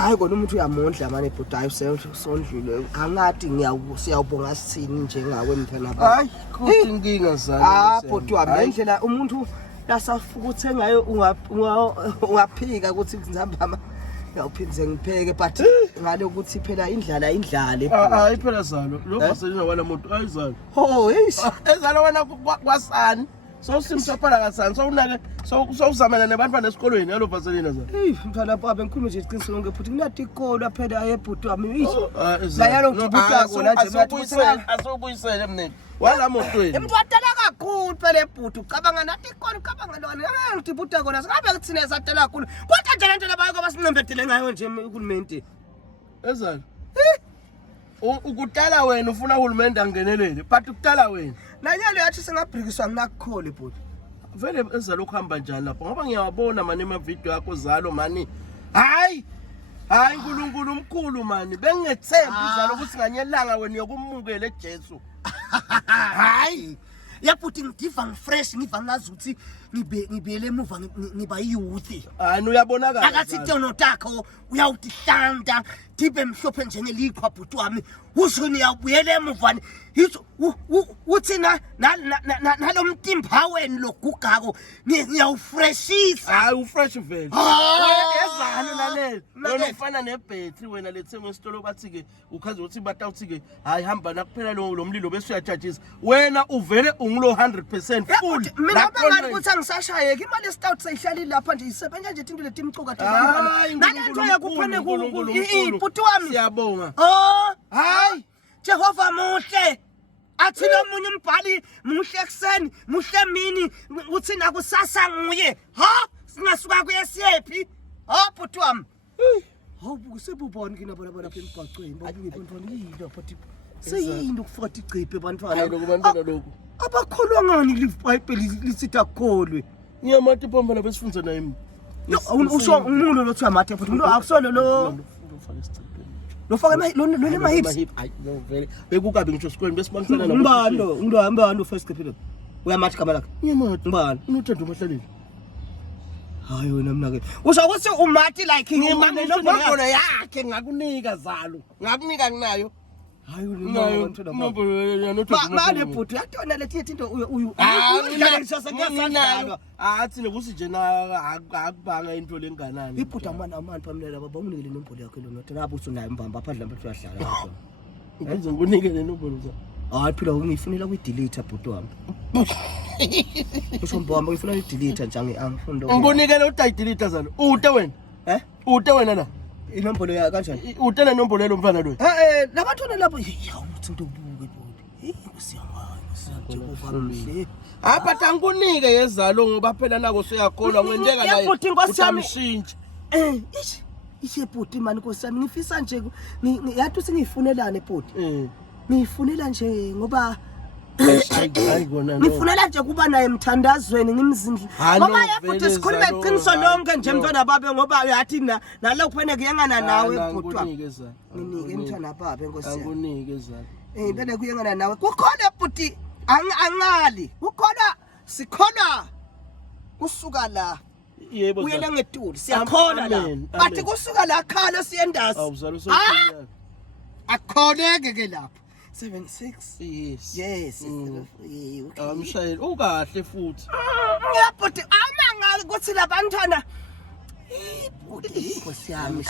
hayi kona umuntu uyamondla manje bhuti hayi usondlule angathi siyawubonga sithini njengawe mthana baba hayi kodwa inkinga zami bhuti wami ngendlela umuntu lasafukuthe ngayo ungaphika ukuthi ngizambama ngiyawuphinze ngipheke but ngale ukuthi phela indlala hayi phela zalo lo vaselina wala muntu ayizalo ezalo wena kwasani sawusimsaphala kasani sawuzamana nabantwana esikolweni yalo vaselina zalo mntwana baba ngikhuluma nje iqiniso lonke futhi kunati ikolo phela ayebhuti wami la yalo ngibutako la nje asubuyisele mnene wala motweni umuntu wadala kakhulu phela ebhuti ucabanga nathi ikolo ucabanga lona ngithi ibutako la singabe kuthina sadala kakhulu kodwa nje lento labayo kwabasincembedele ngayo nje uhulumeni ezalo ukutala wena ufuna uhulumeni angenelele but ukutala wena nanyalo yathi singabrikiswa nginakukhole bhuti vele ezalo kuhamba njani lapho ngoba ngiyawabona manje emavideo yakho zalo mani hayi uNkulunkulu omkhulu mani bengethembi izalo ukuthi nganyelanga wena yokumukela eJesu hayi yabhuti ngidiva ngifresh ngiva ngazi ukuthi ngibele emuva ngiba youth hayi uyabonakala akathi tono takho uyawudihlanda dibe mhlophe njengeliqhwa bhuti wami usho uyabuyela emuva uthi nalo mtimba weni logugako ngiyawufreshisa hayi ufresh vele ezana lalela wena ufana nebhetri wena lethenga esitolo bathi ke ukhaza ukuthi batawuthi ke hayi hamba nakuphela lo mlilo bese uyajudgisa wena uvele ungulo 100% full mina bengathi ukuthi angisashayeki imali esitawuthi seyihlali lapha nje isebenza nje into letimcuka nalento yakuphene ibhuti wami siyabonga hayi Jehova muhle athi nomunye umbhali muhle ekseni muhle mini uthi nakusasa nguye singasuka kuyesiphi bhuti wami sebubona kina bona lapha emgwaqweni ngibona yilo but seyinto ukufota igciphe bantwana lokubantwana lokho abakholwa ngani liBhayibheli lisithi akukholwe ngiyamathi phambana besifunza naye usho umuntu lothi amathi futhi umuntu akusona lo faka lo hips hayi no vele bekukabi ngisho esikoleni besibangisana umbando first capital uyamathi kama lakhe ngiyamathi umbani unothando umahlaleli hayi wena mina ke usho ukuthi umathi like ngimane nombolo yakhe ngakunika zalo ngakunika kunayo hayi manje bhuti yatona lethi into athi nekuthi nje akubanga into lenganani ibhuti amani phamela baba unginikele inombolo yakhe lo nothi ngabe usunayo imbamba phadla mfethu uyahlala lapho ngize nginikele inombolo zakho hayi phela ngiyifunela kuyidelete bhuti wami usho mbamba ngifuna uyidelete nje angifunda ngibonikele uyidelete zalo ute wena ute wena la inombolo ya kanjani utela inombolo lo mfana lo labantu lapho yawuthi into ubuke bhuti Jehova mhle apha tangunike yezalo ngoba phela nako siyakholwa ngwendeka naye bhuti Nkosi yami ushintshe ishe bhuti mani Nkosi yami ngifisa nje yathi singifunelane bhuti ngifunela nje ngoba ngifunela nje kuba naye emthandazweni ngimzindla ngoba yabhuti sikhuluma iqiniso lonke nje mntwana babe ngoba yathi nalo kuphene kuyengana nawe bhuti nginike mntwana babe Nkosi angunike zalo bene kuyengana nawe kukhona bhuti angali kukhona sikholwa kusuka la yebo uyele ngetuli siyakhona la bathi kusuka la khala siyendasi awuzalo sokuya akhoneke ke lapho 76 yes mshayeli ukahle futhi yabhuti amangali ukuthi labantwana ibhuti Nkosi yami